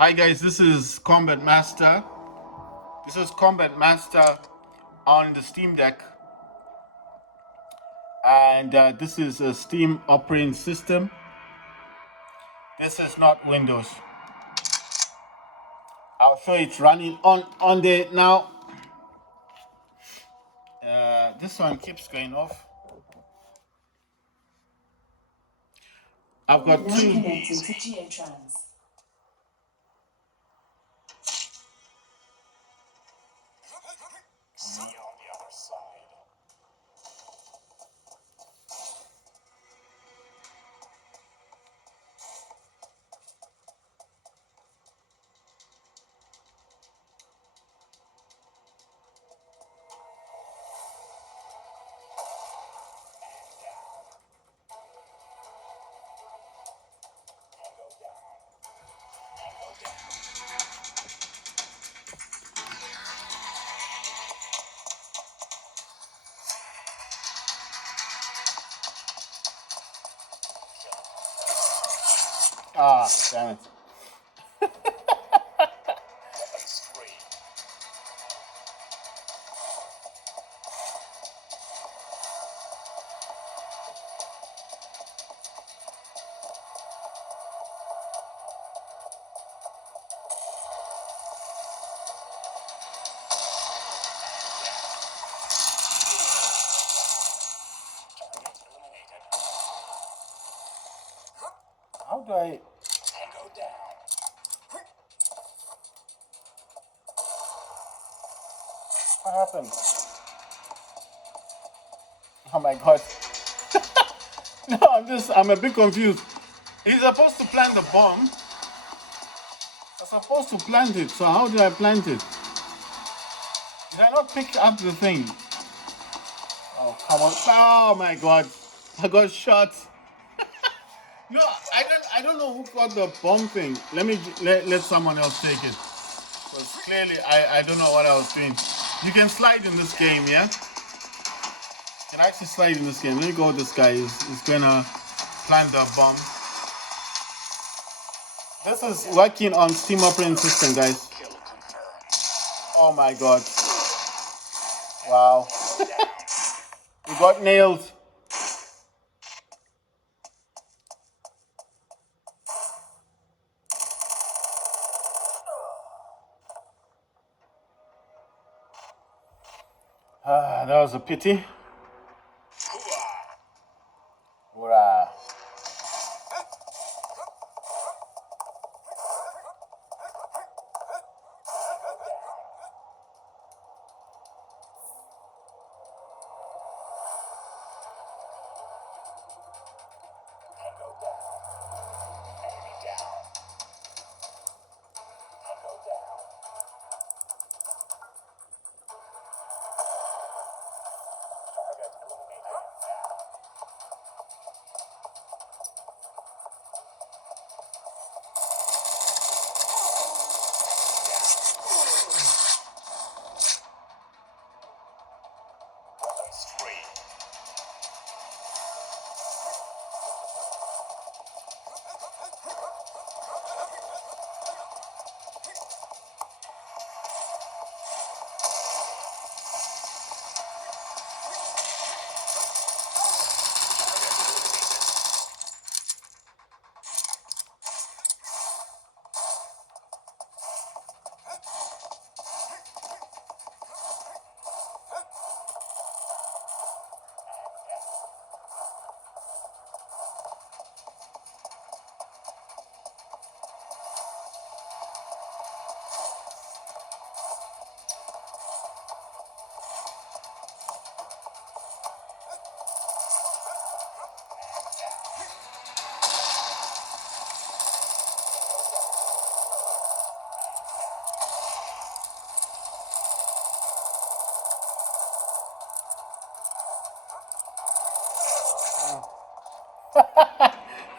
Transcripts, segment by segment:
Hi guys, this is Combat Master. This is Combat Master on the Steam Deck, and this is a Steam operating system. This is not Windows. I'll show you it's running on there now. This one keeps going off. I've got Now two. connecting to Geotrans. See you on the other side. Ah, damn it. Weapons free. Target eliminated. How do I? Tango down. What happened? Oh my god. No, I'm a bit confused. He's supposed to plant the bomb. I'm supposed to plant it, so how do I plant it? Did I not pick up the thing? Oh, come on. Oh my god. I got shot. No, I don't know who got the bomb thing. Let someone else take it. Because clearly I don't know what I was doing. You can slide in this game, yeah? You can actually slide in this game. Let me go with this guy. He's gonna plant the bomb. This is working on Steam operating system, guys. Kill confirmed. Oh my god. Wow. We got nailed. That was a pity. Hoorah. Tango down. Enemy down. Tango down. Target eliminated. Weapons free.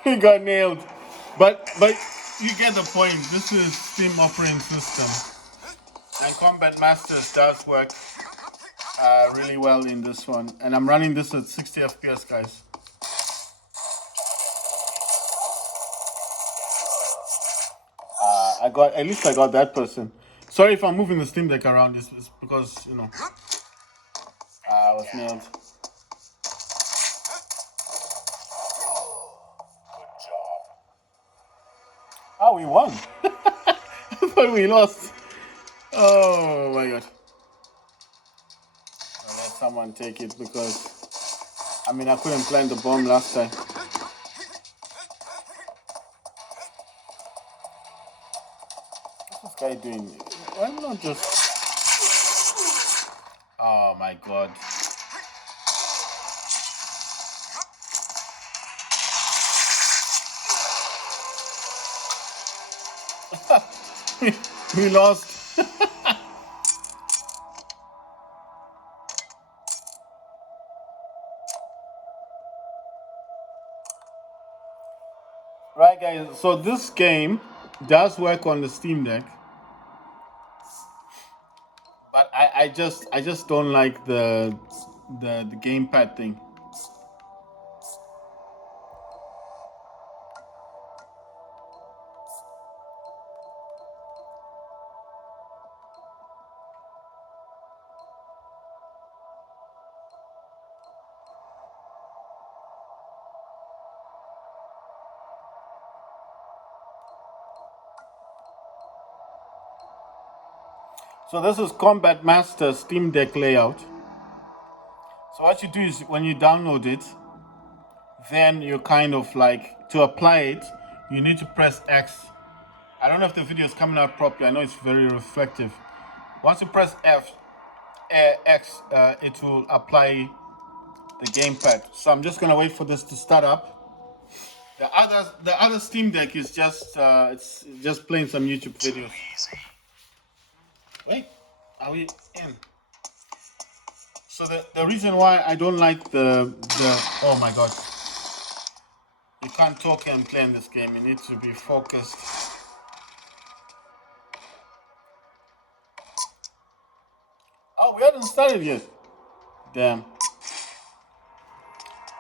He got nailed. But you get the point. This is Steam operating system. And Combat Masters does work really well in this one. And I'm running this at 60 FPS, guys. I got, at least I got that person. Sorry if I'm moving the Steam Deck around. It's because, you know, I was nailed. Good job. Oh, we won. I thought we lost. Oh my god. I'll let someone take it because, I mean, I couldn't plant the bomb last time. What's this guy doing? Why not just... Oh my god. We lost. Right, guys. So this game does work on the Steam Deck, but I just don't like the gamepad thing. So this is Combat Master Steam Deck layout. So what you do is when you download it, then you kind of like, to apply it, you need to press X. I don't know if the video is coming out properly. I know it's very reflective. Once you press X, it will apply the gamepad. So I'm just gonna wait for this to start up. The other Steam Deck is just it's just playing some YouTube videos. Wait, are we in? So the reason why I don't like the oh my god, you can't talk and play in this game. You need to be focused. Oh, we haven't started yet. Damn.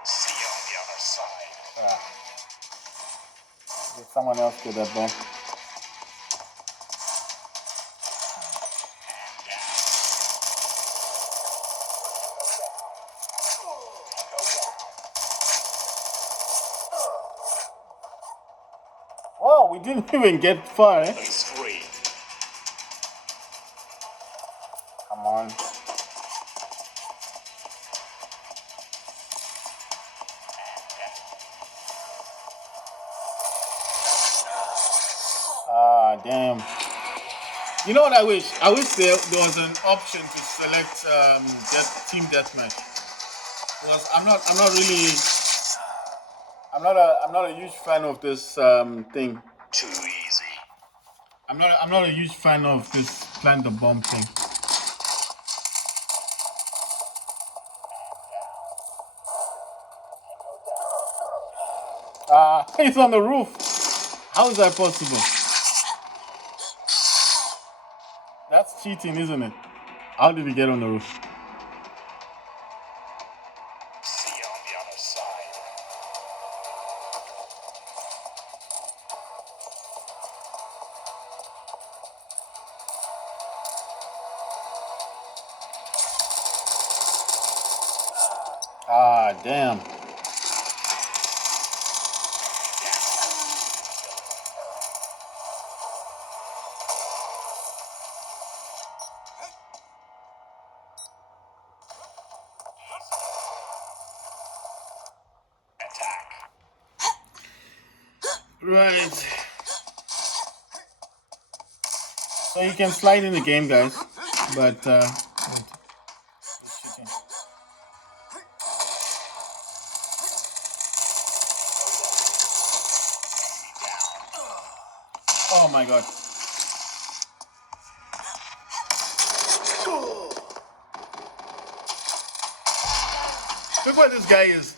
See you on the other side. Did someone else get that bomb? Whoa, we didn't even get far, eh? Place 3. Come on. Ah, damn. You know what I wish? I wish there was an option to select team deathmatch. Because I'm not a huge fan of this thing. Too easy. I'm not a huge fan of this plant the bomb thing. He's on the roof. How is that possible? That's cheating, isn't it? How did he get on the roof? See you on the other side. Ah, damn. Attack. Right. So you can slide in the game, guys. But, wait. It's cheating. Oh my god. Look where this guy is.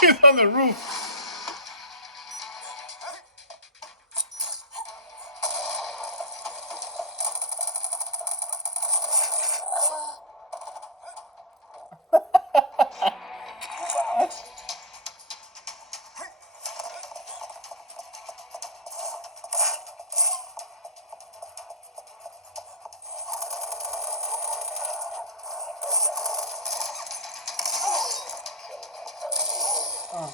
He's on the roof. Go down.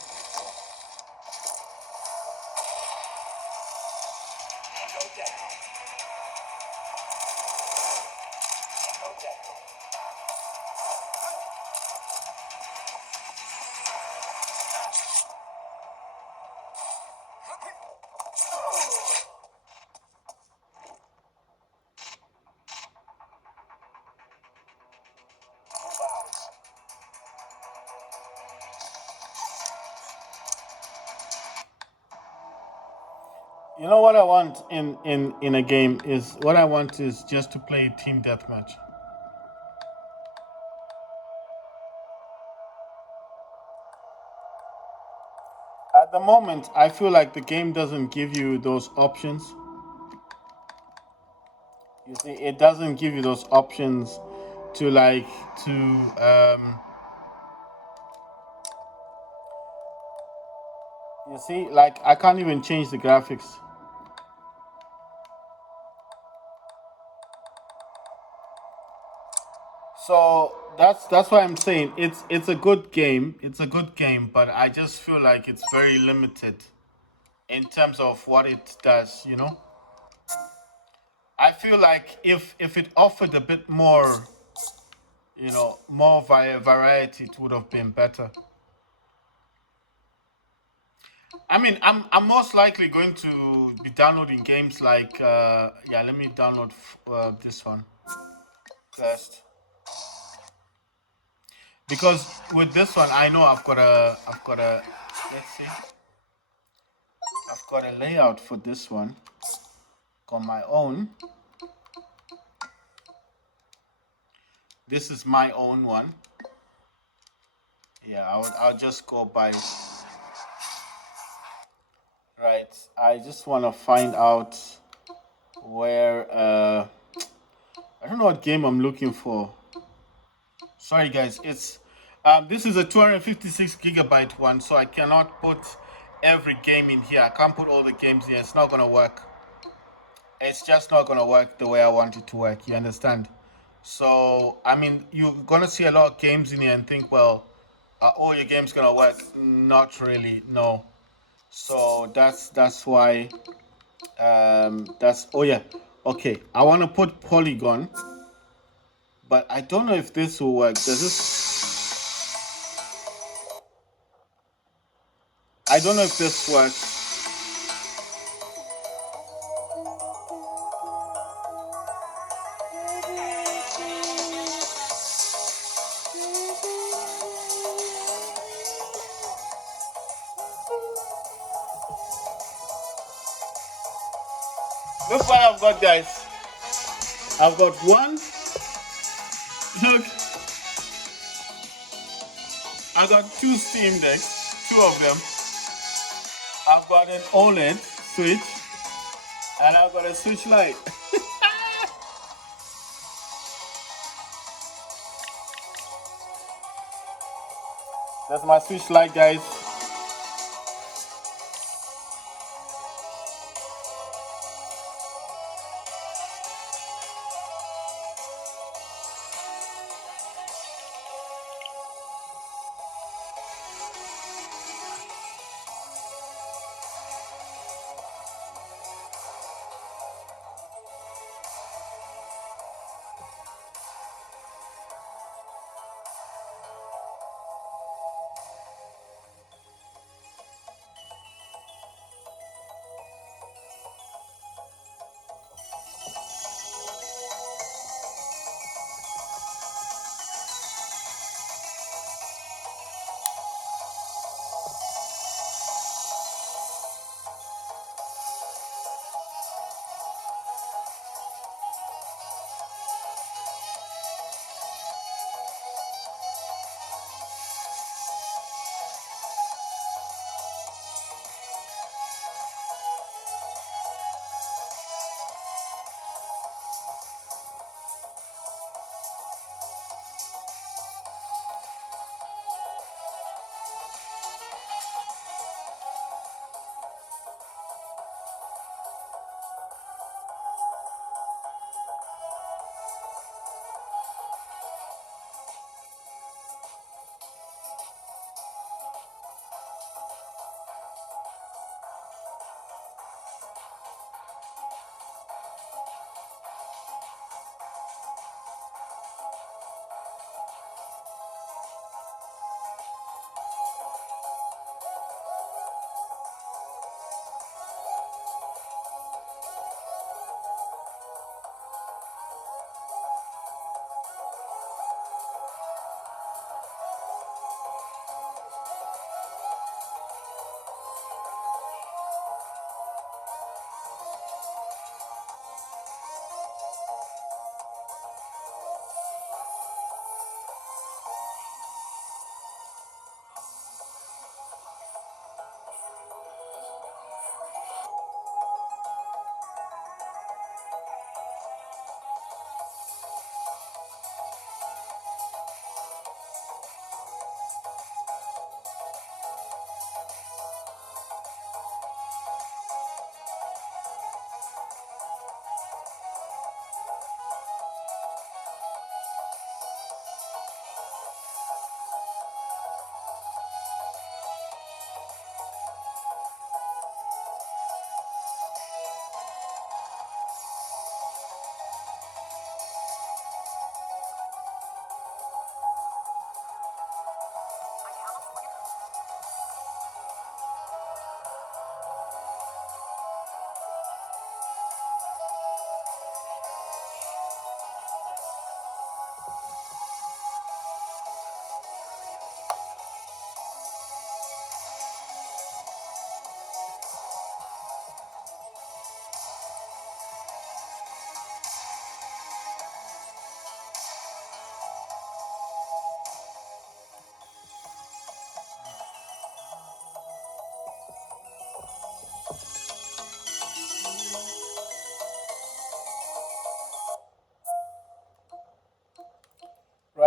Go down. Move out. You know what I want in a game is what I want is just to play team deathmatch. At the moment, I feel like the game doesn't give you those options. You see, it doesn't give you those options to like to you see, like I can't even change the graphics. So that's why I'm saying it's a good game. It's a good game, but I just feel like it's very limited in terms of what it does, you know? I feel like if it offered a bit more, you know, more variety, it would have been better. I mean, I'm most likely going to be downloading games like yeah. Let me download this one first because with this one I know I've got a let's see, I've got a layout for this one on my own. This is my own one. Yeah, I'll just go by right. I just want to find out where I don't know what game I'm looking for. Sorry guys, it's this is a 256 gigabyte one, so I cannot put every game in here. I can't put all the games here. It's not gonna work. It's just not gonna work the way I want it to work. You understand? So I mean, you're gonna see a lot of games in here and think, well, are all your games gonna work? Not really, no. So that's why that's oh yeah, okay. I want to put Polygon, but I don't know if this will work. Does this? I don't know if this works. Look what I've got, guys. I've got one. Look, I got two Steam Decks, two of them. I've got an OLED Switch, and I've got a Switch Lite. That's my Switch Lite, guys.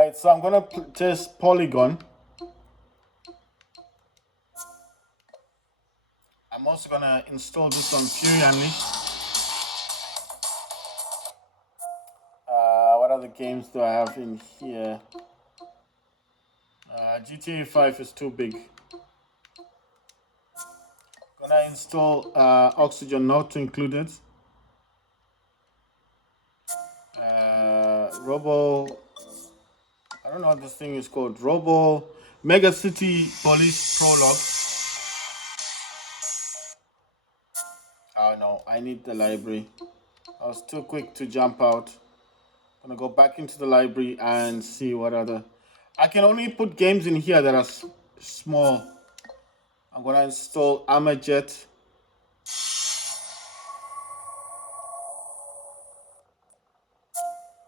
Right, so I'm gonna test Polygon. I'm also gonna install this on Fury Unleashed. What other games do I have in here? GTA 5 is too big. Gonna install Oxygen, not to include it. Robo, I don't know what this thing is called. Robo Mega City Police Prologue. Oh no, I need the library. I was too quick to jump out. I'm gonna go back into the library and see what other. I can only put games in here that are small. I'm gonna install Armajet.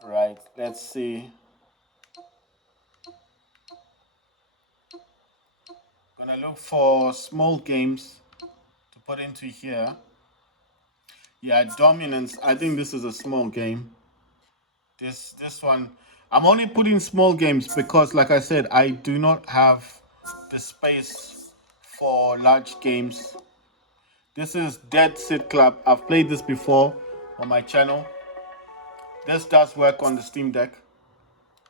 Right, let's see. Gonna look for small games to put into here. Yeah, Dominance. I think this is a small game. This one, I'm only putting small games because, like I said, I do not have the space for large games. This is Dead Sit Club. I've played this before on my channel. This does work on the Steam Deck.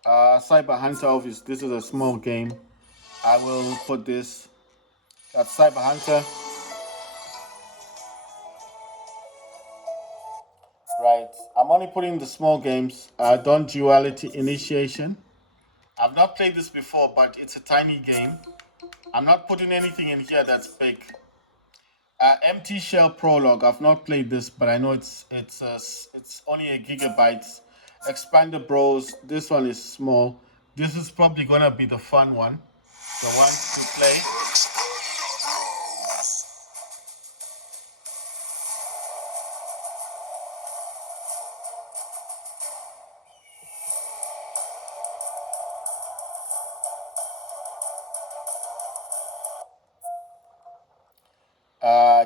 Cyber Hunter, obviously, this is a small game. I will put this. That's Cyber Hunter. Right. I'm only putting the small games. Dawn Duality Initiation. I've not played this before, but it's a tiny game. I'm not putting anything in here that's big. Empty Shell Prologue. I've not played this, but I know it's only a gigabyte. Expander Bros. This one is small. This is probably gonna be the fun one, the one to play.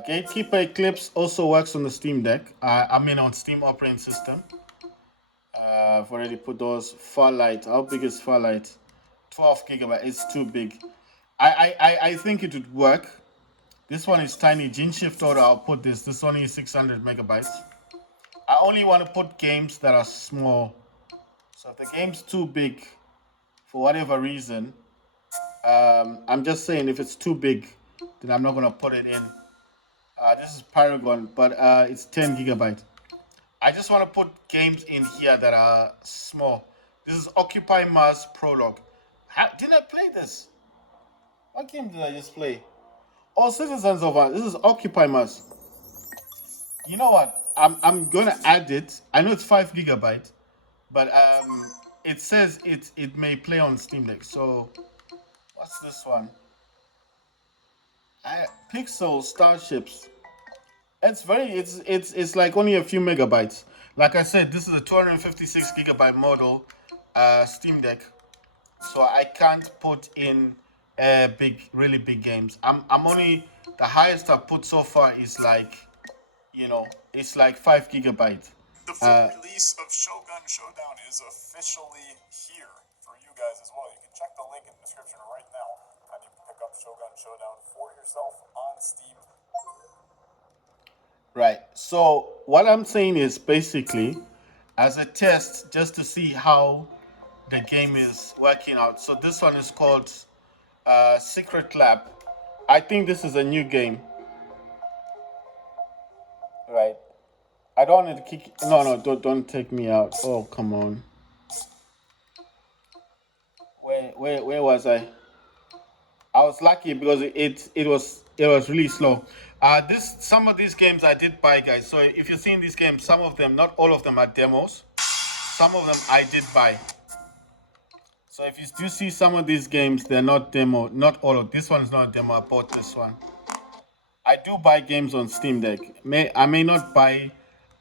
Gatekeeper Eclipse also works on the Steam Deck. I mean on Steam operating system. I've already put those. Farlight. How big is Farlight? 12 gigabyte. It's too big. I think it would work. This one is tiny. Gene Shift Order. I'll put this. This one is 600 megabytes. I only want to put games that are small. So if the game's too big, for whatever reason, I'm just saying if it's too big, then I'm not gonna put it in. This is Paragon, but it's 10 gigabyte. I just want to put games in here that are small. This is Occupy Mars Prologue. Didn't I play this? What game did I just play? Oh, Citizens of Mars. This is Occupy Mars. You know what? I'm gonna add it. I know it's 5 gigabyte, but it says it may play on Steam Deck. So what's this one? Pixel Starships. It's like only a few megabytes. Like I said, this is a 256 gigabyte model Steam Deck, so I can't put in really big games. I'm only the highest I've put so far is like, it's like 5 gigabyte. The full release of Shogun Showdown is officially here for you guys as well. You can check the link in the description right now, and you can pick up Shogun Showdown for yourself on Steam. Right. So what I'm saying is basically, as a test, just to see how the game is working out. So this one is called Secret Lab. I think this is a new game. Right. I don't want to kick. No, don't take me out. Oh, come on. Where was I? I was lucky because it was really slow. Some of these games I did buy, guys. So if you're seeing these games, some of them, not all of them, are demos. Some of them I did buy. So if you do see some of these games, they're not demo. Not all of this one is not a demo. I bought this one. I do buy games on Steam Deck. I may not buy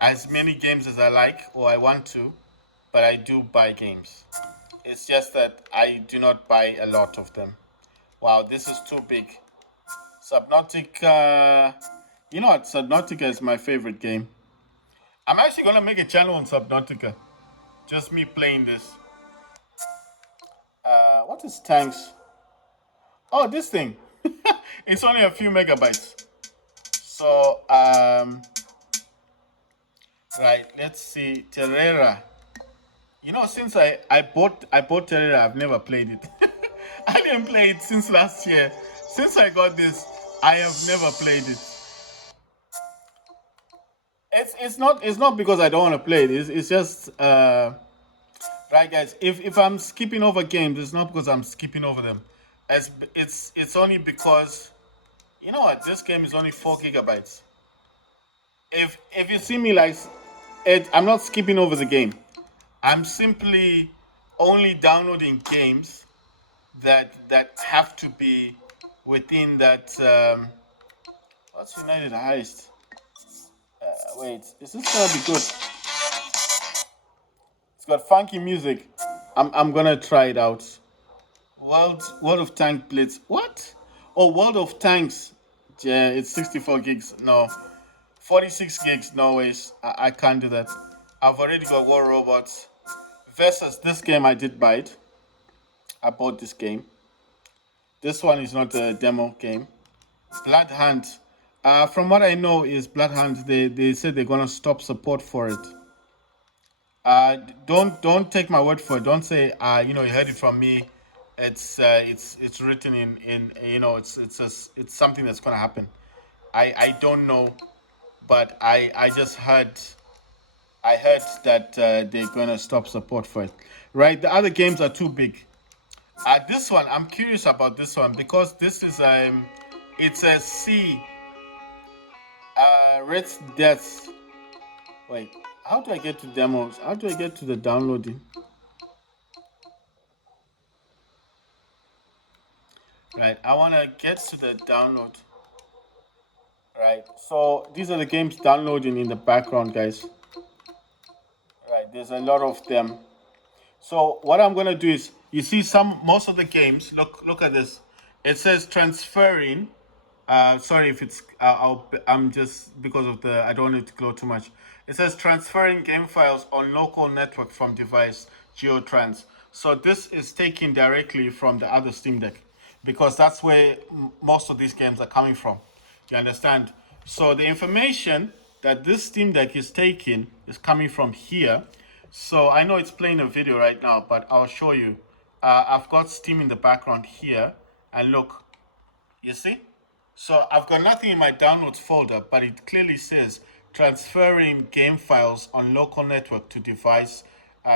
as many games as I like or I want to, but I do buy games. It's just that I do not buy a lot of them. Wow, this is too big. Subnautica. You know what? Subnautica is my favorite game. I'm actually gonna make a channel on Subnautica. Just me playing this. What is tanks? Oh, this thing. It's only a few megabytes. So, right, let's see. Terrera. You know, since I bought Terrera, I've never played it. I didn't play it since last year. Since I got this, I have never played it. It's not because I don't want to play it. It's just right, guys. If I'm skipping over games, it's not because I'm skipping over them. As it's only because you know what, this game is only 4 gigabytes. If you see me like it, I'm not skipping over the game. I'm simply only downloading games that have to be within that. What's United Heist? Wait, is this gonna be good? It's got funky music. I'm gonna try it out. World of Tank Blitz. What? Oh, World of Tanks. Yeah, it's 64 gigs. No, 46 gigs. No ways. I can't do that. I've already got War Robots. Versus this game, I did buy it. I bought this game. This one is not a demo game. Blood Hunt. From what I know is Blood Hunt. They said they're gonna stop support for it. Don't take my word for it. Don't say you heard it from me. It's written in it's something that's gonna happen. I don't know, but I just heard that they're gonna stop support for it. Right, the other games are too big. This one I'm curious about this one because this is it's a C Red's Death. Wait, how do I get to demos? How do I get to the downloading? Right, I want to get to the download. Right, so these are the games downloading in the background, guys. Right, there's a lot of them. So what I'm gonna do is, you see most of the games. Look at this. It says transferring. Sorry if it's. I'm just because of the. I don't need to glow too much. It says transferring game files on local network from device GeoTrans. So this is taken directly from the other Steam Deck, because that's where most of these games are coming from. You understand? So the information that this Steam Deck is taking is coming from here. So I know it's playing a video right now, but I'll show you. I've got Steam in the background here, and look, you see? So I've got nothing in my downloads folder, but it clearly says transferring game files on local network to device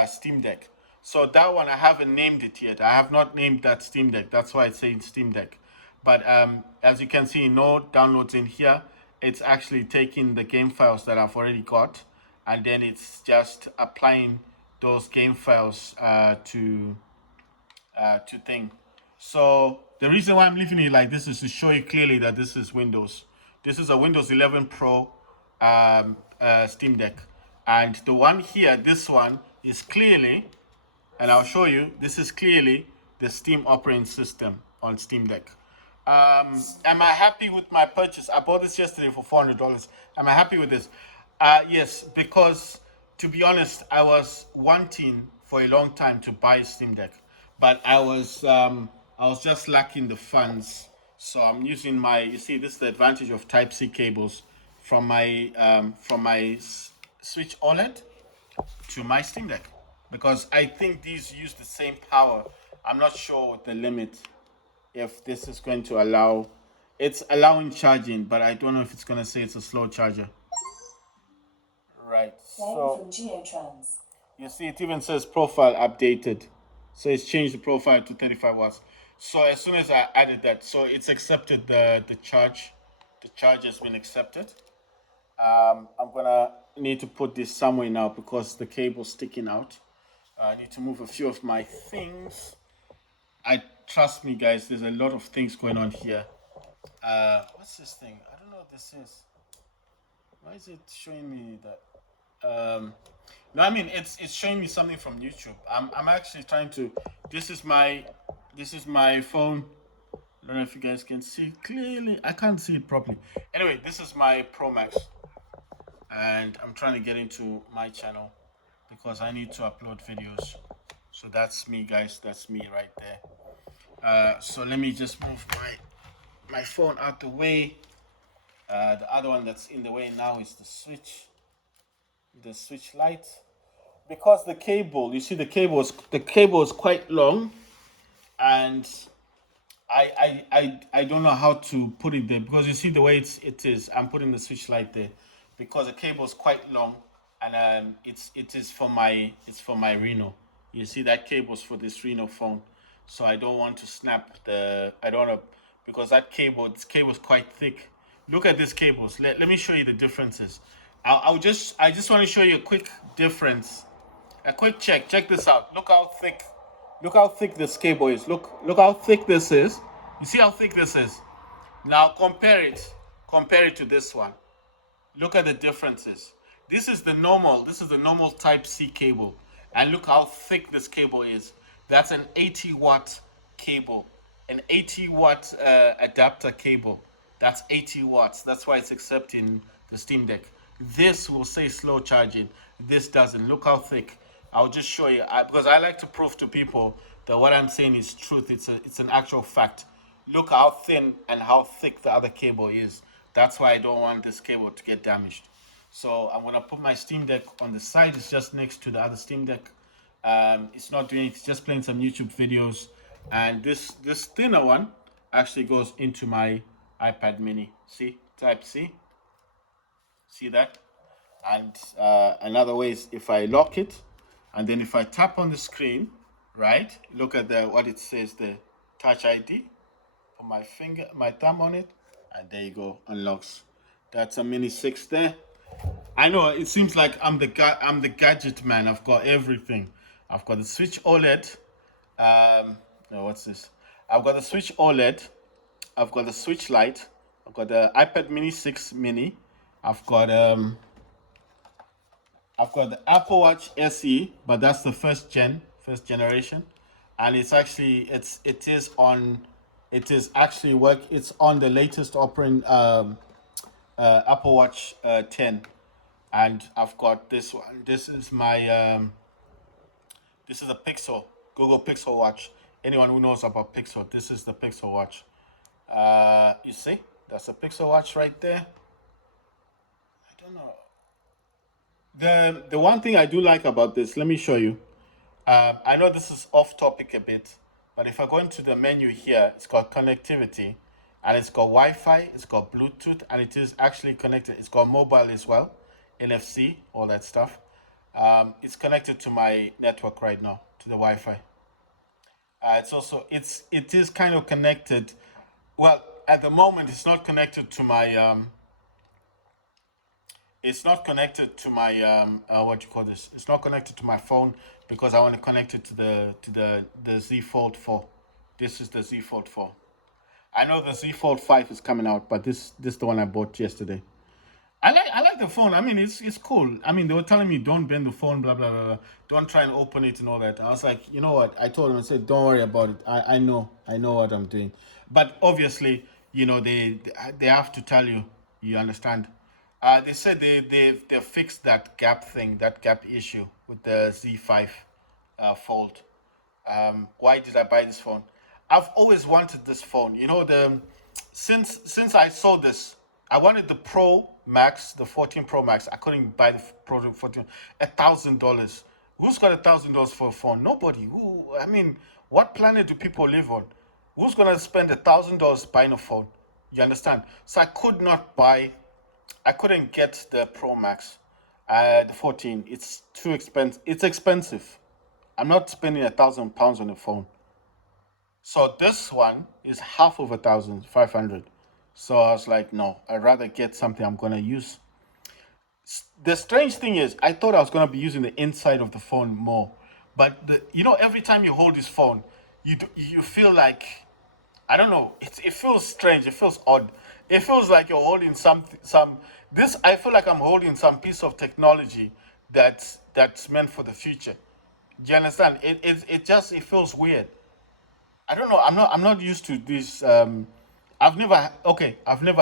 Steam Deck. So that one, I haven't named it yet. I have not named that Steam Deck. That's why it's saying Steam Deck. But as you can see, no downloads in here. It's actually taking the game files that I've already got, and then it's just applying those game files to thing. So the reason why I'm leaving it like this is to show you clearly that this is Windows. This is a Windows 11 Pro Steam Deck. And the one here, this one, is clearly, and I'll show you, this is clearly the Steam operating system on Steam Deck. Am I happy with my purchase? I bought this yesterday for $400. Am I happy with this? Yes, because to be honest, I was wanting for a long time to buy a Steam Deck, but I was just lacking the funds. So I'm using my. You see, this is the advantage of Type C cables from my Switch OLED to my Steam Deck, because I think these use the same power. I'm not sure what the limit, if this is going to allow. It's allowing charging, but I don't know if it's going to say it's a slow charger. Right. So from GeoTrans. you see, it even says profile updated. So it's changed the profile to 35 watts. So as soon as I added that, so it's accepted the charge. The charge has been accepted. I'm gonna need to put this somewhere now because the cable's sticking out. I need to move a few of my things. Trust me, guys. There's a lot of things going on here. What's this thing? I don't know what this is. Why is it showing me that? No, I mean it's showing me something from YouTube. I'm actually trying to. This is my phone. I don't know if you guys can see clearly. I can't see it properly. Anyway, this is my Pro Max, and I'm trying to get into my channel because I need to upload videos. So that's me, guys. That's me right there. So let me just move my phone out the way. The other one that's in the way now is the switch light. Because the cable, you see, the cable is quite long, and I don't know how to put it there because you see the way it is. I'm putting the switch light there because the cable is quite long, and it is for my Reno. You see that cable's for this Reno phone, so I don't want to snap the. I don't want to because this cable is quite thick. Look at these cables. Let me show you the differences. I just want to show you a quick difference, a quick check. Check this out. Look how thick this cable is. Look how thick this is. You see how thick this is? Now compare it to this one. Look at the differences. This is the normal type C cable. And look how thick this cable is. That's an 80-watt cable. An 80-watt adapter cable. That's 80 watts. That's why it's accepting the Steam Deck. This will say slow charging. This doesn't. Look how thick. I'll just show you because I like to prove to people that what I'm saying is truth. It's an actual fact. Look how thin and how thick the other cable is. That's why I don't want this cable to get damaged. So I'm gonna put my Steam Deck on the side. It's just next to the other Steam Deck. It's not doing it. It's just playing some YouTube videos. And this thinner one actually goes into my iPad Mini. See, Type C. See that? And another way is if I lock it, and then if I tap on the screen, right? Look at what it says, the Touch ID. Put my thumb on it, and there you go, unlocks. That's a Mini 6 there. I know it seems like I'm the gadget man. I've got everything. I've got the Switch OLED. No, what's this? I've got the Switch OLED. I've got the Switch Lite. I've got the iPad Mini 6 Mini. I've got the Apple Watch SE, but that's the first generation, and it's on the latest operating Apple Watch 10, and I've got this one. This is a Pixel, Google Pixel Watch. Anyone who knows about Pixel, this is the Pixel Watch. You see, that's a Pixel Watch right there. I don't know. The one thing I do like about this, let me show you. I know this is off topic a bit, but if I go into the menu here, it's got connectivity, and it's got Wi-Fi, it's got Bluetooth, and it is actually connected. It's got mobile as well, NFC, all that stuff. It's connected to my network right now, to the Wi-Fi. It is kind of connected. Well, at the moment, it's not connected to my what you call this. It's not connected to my phone because I want to connect it to the Z Fold 4. This is the Z Fold 4. I know the Z Fold 5 is coming out, but this is the one I bought yesterday. I like the phone. I mean, it's cool. I mean, they were telling me don't bend the phone, blah blah blah, blah. Don't try and open it and all that. I was like, you know what? I told them, I said, don't worry about it. I know what I'm doing. But obviously, they have to tell you. You understand? They said they fixed that gap issue with the Z5 Fold. Why did I buy this phone? I've always wanted this phone. Since I saw this, I wanted the Pro Max, the 14 Pro Max. I couldn't buy the Pro 14, $1,000. Who's got $1,000 for a phone? Nobody. Who? I mean, what planet do people live on? Who's gonna spend $1,000 buying a phone? You understand? So I couldn't get the Pro Max, the 14. It's too expensive. It's expensive. I'm not spending £1,000 on a phone. So this one is half of 1,500. So I was like, no, I'd rather get something I'm gonna use. The strange thing is, I thought I was gonna be using the inside of the phone more, but every time you hold this phone, you feel like, I don't know. It feels strange. It feels odd. It feels like you're holding some. This I feel like I'm holding some piece of technology that's meant for the future. Do you understand? It feels weird. I don't know. I'm not used to this. I've never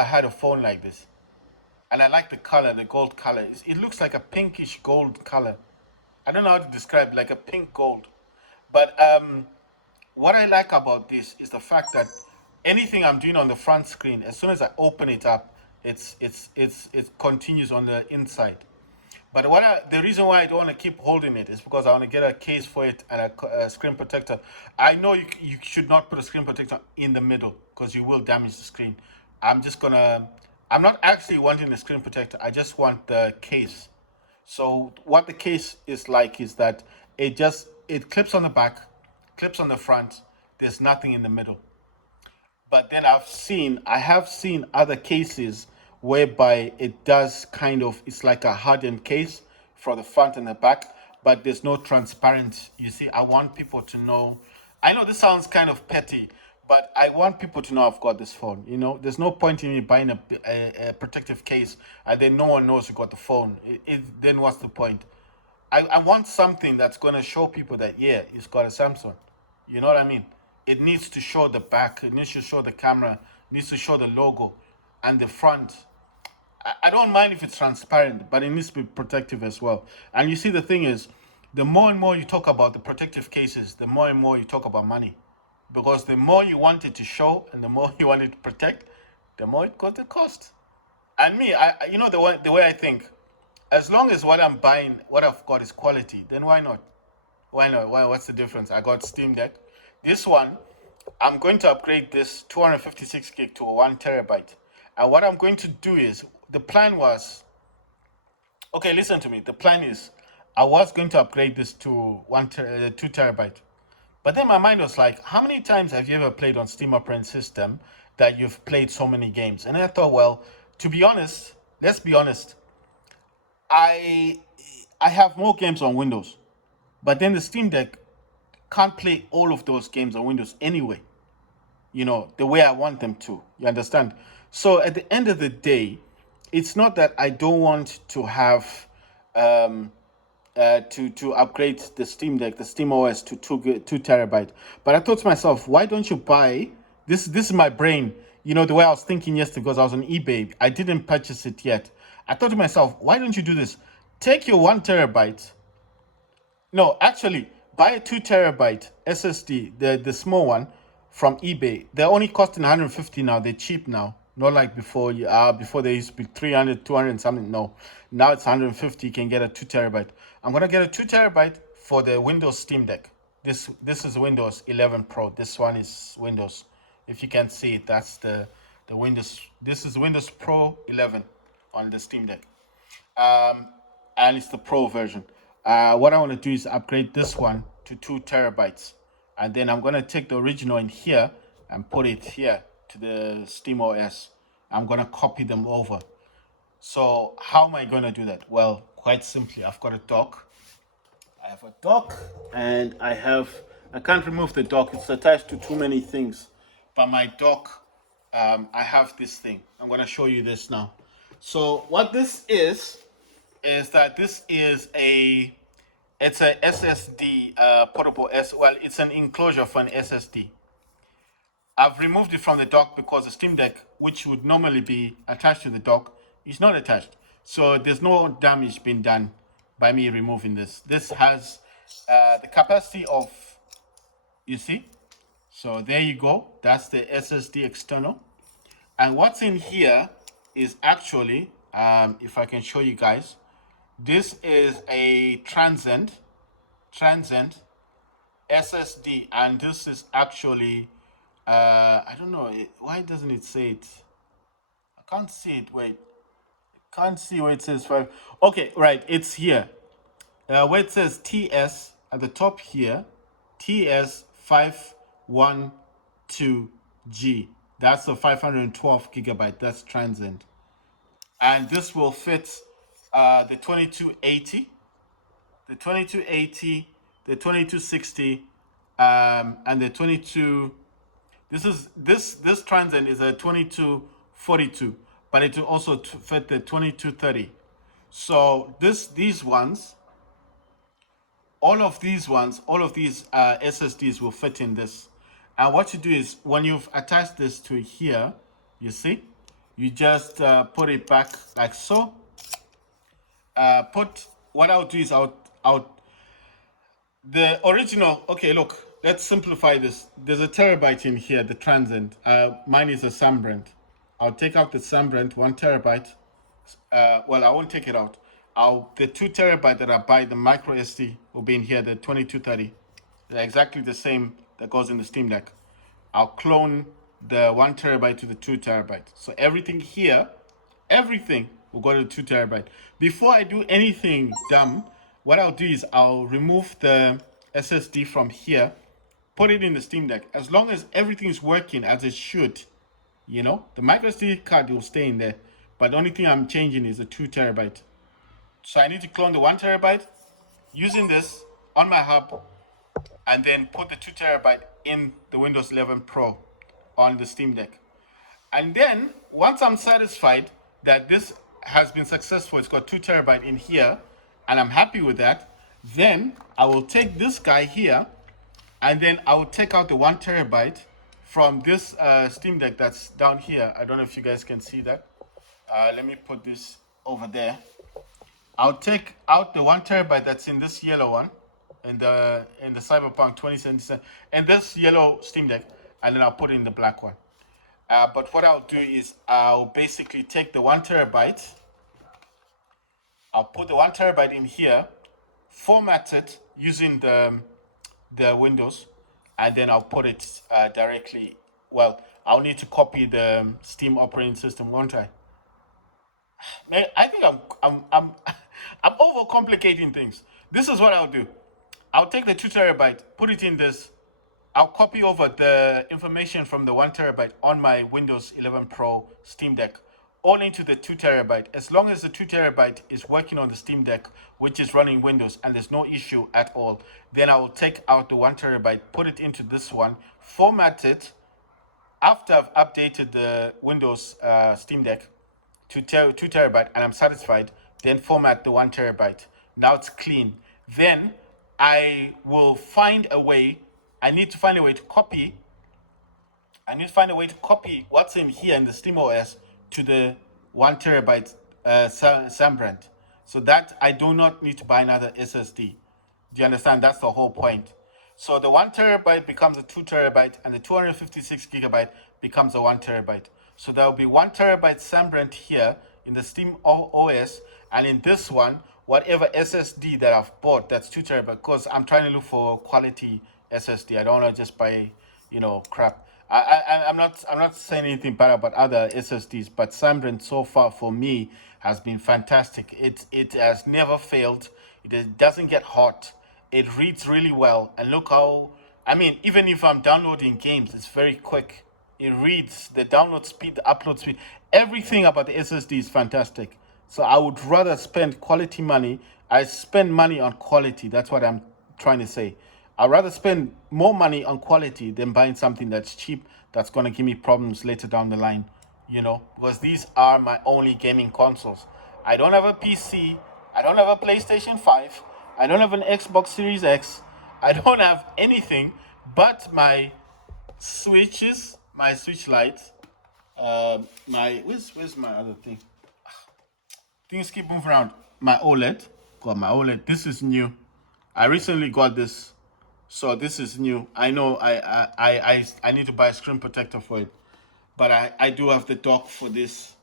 had a phone like this, and I like the color, the gold color. It looks like a pinkish gold color. I don't know how to describe it, like a pink gold. But what I like about this is the fact that anything I'm doing on the front screen, as soon as I open it up, it continues on the inside. But the reason why I don't want to keep holding it is because I want to get a case for it and a screen protector. I know you should not put a screen protector in the middle because you will damage the screen. I'm not actually wanting the screen protector. I just want the case. So what the case is like is that it clips on the back, clips on the front. There's nothing in the middle. But then I have seen other cases whereby it does kind of, it's like a hardened case for the front and the back, but there's no transparent. You see, I want people to know. I know this sounds kind of petty, but I want people to know I've got this phone. You know, there's no point in me buying a protective case and then no one knows you got the phone. Then what's the point? I want something that's going to show people that, yeah, it's got a Samsung. You know what I mean? It needs to show the back, it needs to show the camera, it needs to show the logo and the front. I don't mind if it's transparent, but it needs to be protective as well. And you see, the thing is, the more and more you talk about the protective cases, the more and more you talk about money. Because the more you want it to show and the more you want it to protect, the more it got the cost. And me, you know the way I think, as long as what I'm buying, what I've got is quality, then why not? Why not? What's the difference? I got Steam Deck. This one, I'm going to upgrade this 256 gig to 1 terabyte. And what I'm going to do is, the plan was, okay, listen to me. The plan is, I was going to upgrade this to 2 terabyte. But then my mind was like, how many times have you ever played on Steam operating system that you've played so many games? And I thought, well, to be honest, let's be honest, I I have more games on Windows, but then the Steam Deck can't play all of those games on Windows anyway, you know, the way I want them to. You understand? So at the end of the day, it's not that I don't want to have um, to upgrade the Steam Deck, the SteamOS to 2 terabyte. But I thought to myself, why don't you buy this? This is my brain. You know, the way I was thinking yesterday, because I was on eBay. I didn't purchase it yet. I thought to myself, why don't you do this? Take your 1 terabyte. No, actually, buy a 2 terabyte SSD, the small one from eBay. They're only costing 150 now. They're cheap now. Not like before. Before they used to be 300, 200 and something. No, now it's 150. You can get a 2 terabyte. I'm gonna get a 2 terabyte for the Windows Steam Deck. This is Windows 11 Pro. This one is Windows. If you can see it, that's the Windows. This is Windows Pro 11 on the Steam Deck, um, and it's the Pro version. What I want to do is upgrade this one to 2 terabytes, and then I'm gonna take the original in here and put it here to the SteamOS. I'm gonna copy them over. So how am I gonna do that? Well, quite simply, I've got a dock. I have a dock, and I can't remove the dock. It's attached to too many things. But my dock, I have this thing. I'm gonna show you this now. So what this is that this is it's a SSD portable well, it's an enclosure for an SSD. I've removed it from the dock because the Steam Deck, which would normally be attached to the dock, is not attached. So there's no damage being done by me removing this. This has the capacity of, you see? So there you go. That's the SSD external. And what's in here is actually, if I can show you guys, this is a transient SSD, and this is actually, I don't know, why doesn't it say it? I can't see it. Wait, can't see where it says 5. Okay, right, it's here. Where it says TS at the top here, TS512G. That's the 512 gigabyte. That's transient, and this will fit the 2280, the 2280, the 2260, and the 22. This transient is a 2242, but it will also fit the 2230. So these ones, all of these SSDs will fit in this. And what you do is, when you've attached this to here, you see, you just put it back like so. What I'll do is I'll The original, okay, look, let's simplify this. There's a terabyte in here, the transient. Mine is a Sambrent. I'll take out the Sambrent, 1 terabyte. Well, I won't take it out. The 2 terabyte that I buy, the micro SD, will be in here, the 2230. They're exactly the same that goes in the Steam Deck. I'll clone the 1 terabyte to the 2 terabyte. So everything here, everything will go to the 2 terabyte. Before I do anything dumb, what I'll do is I'll remove the SSD from here, put it in the Steam Deck. As long as everything is working as it should, the micro SD card will stay in there. But the only thing I'm changing is the 2 terabyte. So I need to clone the 1 terabyte using this on my hub, and then put the 2 terabyte in the Windows 11 Pro on the Steam Deck. And then once I'm satisfied that this has been successful, it's got 2 terabyte in here, and I'm happy with that, then I will take this guy here, and then I will take out the 1 terabyte from this Steam Deck that's down here. I don't know if you guys can see that. Let me put this over there. I'll take out the 1 terabyte that's in this yellow one, in the Cyberpunk 2077, and this yellow Steam Deck, and then I'll put it in the black one. But what I'll do is I'll basically take the 1 terabyte. I'll put the 1 terabyte in here, format it using the Windows, and then I'll put it directly. Well, I'll need to copy the Steam operating system, won't I? Man, I think I'm I'm overcomplicating things. This is what I'll do. I'll take the 2 terabyte, put it in this. I'll copy over the information from the 1 terabyte on my Windows 11 Pro Steam Deck all into the 2 terabyte. As long as the 2 terabyte is working on the Steam Deck, which is running Windows, and there's no issue at all, then I will take out the 1 terabyte, put it into this one, format it. After I've updated the Windows Steam Deck to 2 terabyte and I'm satisfied, then format the 1 terabyte. Now it's clean. Then I will find a way. I need to find a way to copy. I need to find a way to copy what's in here in the SteamOS to the 1 terabyte Sambrent, so that I do not need to buy another SSD. Do you understand? That's the whole point. So the 1 terabyte becomes a 2 terabyte, and the 256 gigabyte becomes a 1 terabyte. So there will be 1 terabyte Sambrent here in the Steam OS, and in this one, whatever SSD that I've bought, that's 2 terabyte. Because I'm trying to look for quality SSD. I don't want to just buy, crap. I'm not saying anything bad about other SSDs, but Sambrent so far for me has been fantastic. It has never failed. Doesn't get hot. It reads really well, and look how. I mean, even if I'm downloading games, it's very quick. It reads, the download speed, the upload speed, everything about the SSD is fantastic. So I would rather spend quality money. I spend money on quality. That's what I'm trying to say. I'd rather spend more money on quality than buying something that's cheap, that's going to give me problems later down the line, because these are my only gaming consoles. I don't have a PC. I don't have a PlayStation 5. I don't have an Xbox Series X. I don't have anything but my switches, my switch lights, where's my other thing? Things keep moving around. My OLED. Got my OLED. This is new. I recently got this. So this is new. I know I need to buy a screen protector for it. But I do have the dock for this.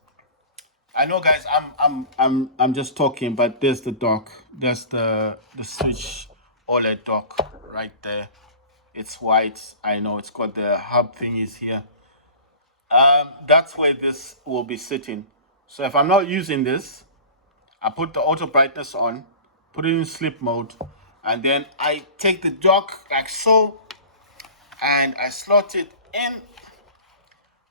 I know, guys, I'm just talking, but there's the dock. There's the switch OLED dock right there. It's white. I know it's got the hub thingies here. That's where this will be sitting. So if I'm not using this, I put the auto brightness on, put it in sleep mode, and then I take the dock like so, and I slot it in.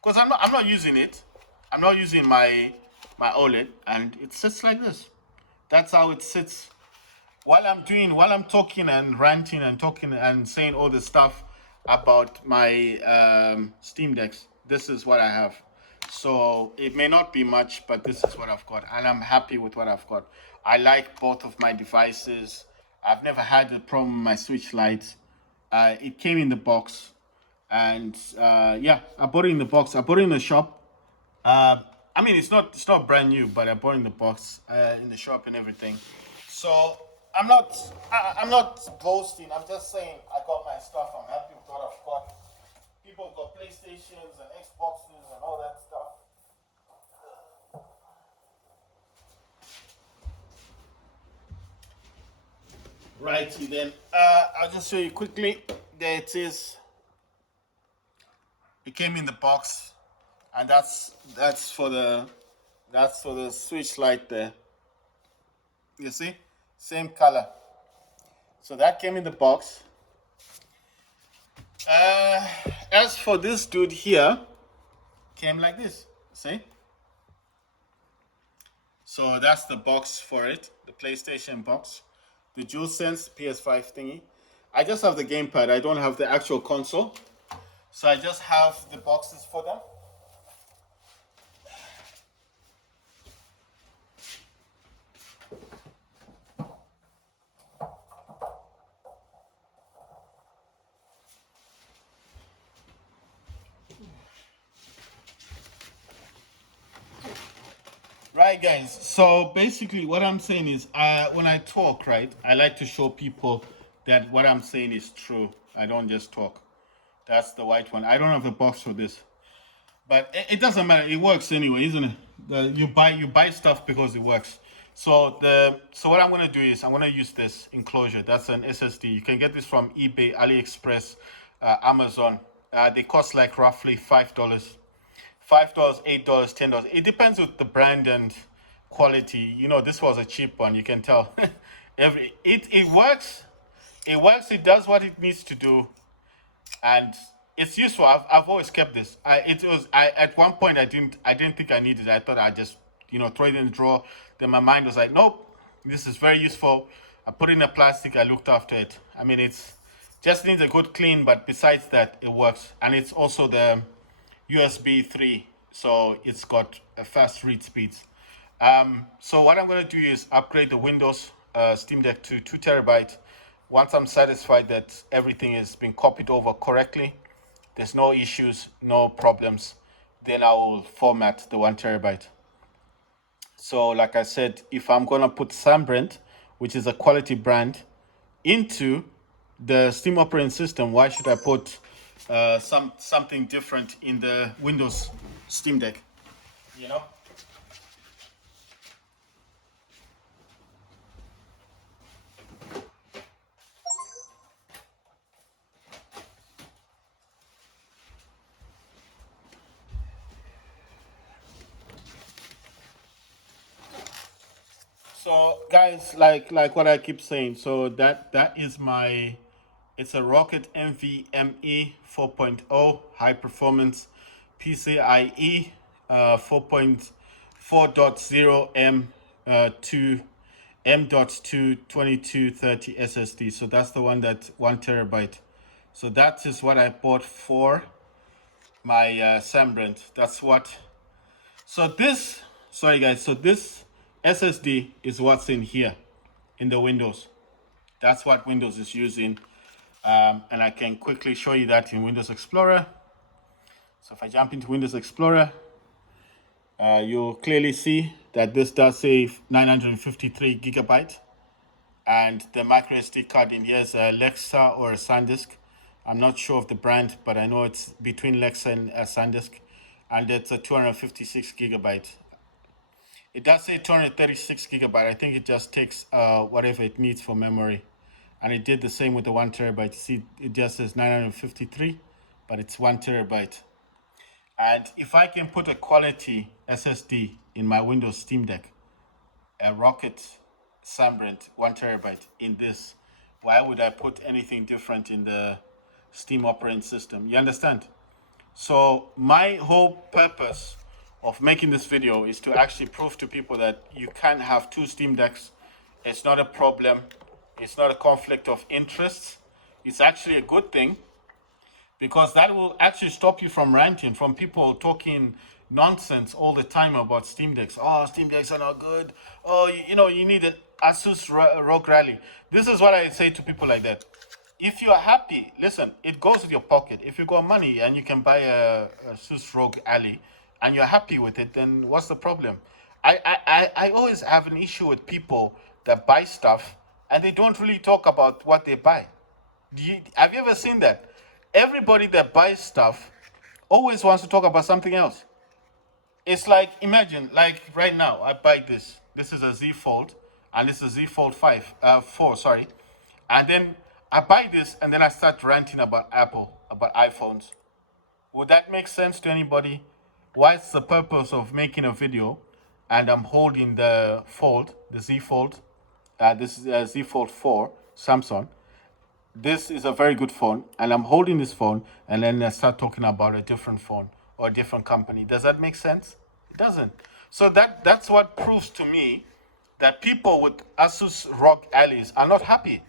Because I'm not using it. I'm not using my OLED, and it sits like this. That's how it sits. While I'm talking and ranting and talking and saying all the stuff about my Steam Decks, this is what I have. So it may not be much, but this is what I've got, and I'm happy with what I've got. I like both of my devices. I've never had a problem with my Switch Lite. It came in the box, and yeah, I bought it in the box. I bought it in the shop. I mean, it's not brand new, but I bought it in the box, in the shop and everything. So I'm not boasting. I'm just saying I got my stuff. I'm happy with what I've got. People got PlayStations and Xboxes and all that stuff. Righty then. I'll just show you quickly. There it is. It came in the box, and that's for the switch light there. You see, same color. So that came in the box. As for this dude here, came like this. See? So that's the box for it, the PlayStation box, the DualSense PS5 thingy. I just have the gamepad. I don't have the actual console, so I just have the boxes for them. Right, guys. So basically, what I'm saying is, when I talk, right, I like to show people that what I'm saying is true. I don't just talk. That's the white one. I don't have a box for this, but it doesn't matter. It works anyway, isn't it? You buy stuff because it works. So what I'm gonna do is I'm gonna use this enclosure. That's an SSD. You can get this from eBay, AliExpress, Amazon. They cost like roughly $5. $5, $8, $10. It depends with the brand and quality. You know, this was a cheap one. You can tell. It works. It works. It does what it needs to do, and it's useful. I've always kept this. I at one point I didn't think I needed it. I thought I just throw it in the drawer. Then my mind was like, nope, this is very useful. I put it in a plastic. I looked after it. I mean, it's just needs a good clean, but besides that, it works, and it's also the USB 3, so it's got a fast read speeds. So what I'm going to do is upgrade the Windows Steam Deck to 2 TB. Once I'm satisfied that everything is being copied over correctly, there's no issues, no problems, then I will format the 1 TB. So like I said, if I'm going to put Sambrent, which is a quality brand, into the Steam operating system, why should I put something different in the Windows Steam Deck? You know. So guys, like what I keep saying, so that is my, it's a Rocket NVMe 4.0 high performance PCIe 4.4.0 to M.2 2230 SSD. So that's the one that's 1 TB. So that is what I bought for my Sambrent. That's what. So this, sorry guys, so this SSD is what's in here in the Windows. That's what Windows is using. And I can quickly show you that in Windows Explorer. So if I jump into Windows Explorer, you'll clearly see that this does say 953 GB. And the micro SD card in here is a Lexa or a SanDisk. I'm not sure of the brand, but I know it's between Lexa and a SanDisk. And it's a 256 GB. It does say 236 GB. I think it just takes whatever it needs for memory. And it did the same with the 1 TB. See, it just says 953, but it's 1 TB. And if I can put a quality SSD in my Windows Steam Deck, a Rocket Sambrent 1 TB in this, why would I put anything different in the Steam operating system? You understand? So my whole purpose of making this video is to actually prove to people that you can have two Steam Decks. It's not a problem. It's not a conflict of interests. It's actually a good thing, because that will actually stop you from ranting, from people talking nonsense all the time about Steam Decks. Oh, Steam Decks are not good. Oh, you need an Asus ROG Rally. This is what I say to people like that. If you are happy, listen, it goes with your pocket. If you got money and you can buy a Asus ROG Ally and you're happy with it, then what's the problem? I always have an issue with people that buy stuff and they don't really talk about what they buy. Have you ever seen that? Everybody that buys stuff always wants to talk about something else. It's like, imagine, like right now, I buy this. This is a Z Fold, and this is a Z Fold 4, sorry. And then I buy this, and then I start ranting about Apple, about iPhones. Would that make sense to anybody? What's the purpose of making a video and I'm holding the Fold, the Z Fold? This is a Z Fold 4 Samsung. This is a very good phone, and I'm holding this phone, and then I start talking about a different phone or a different company. Does that make sense? It doesn't. So that's what proves to me that people with Asus ROG Allies are not happy.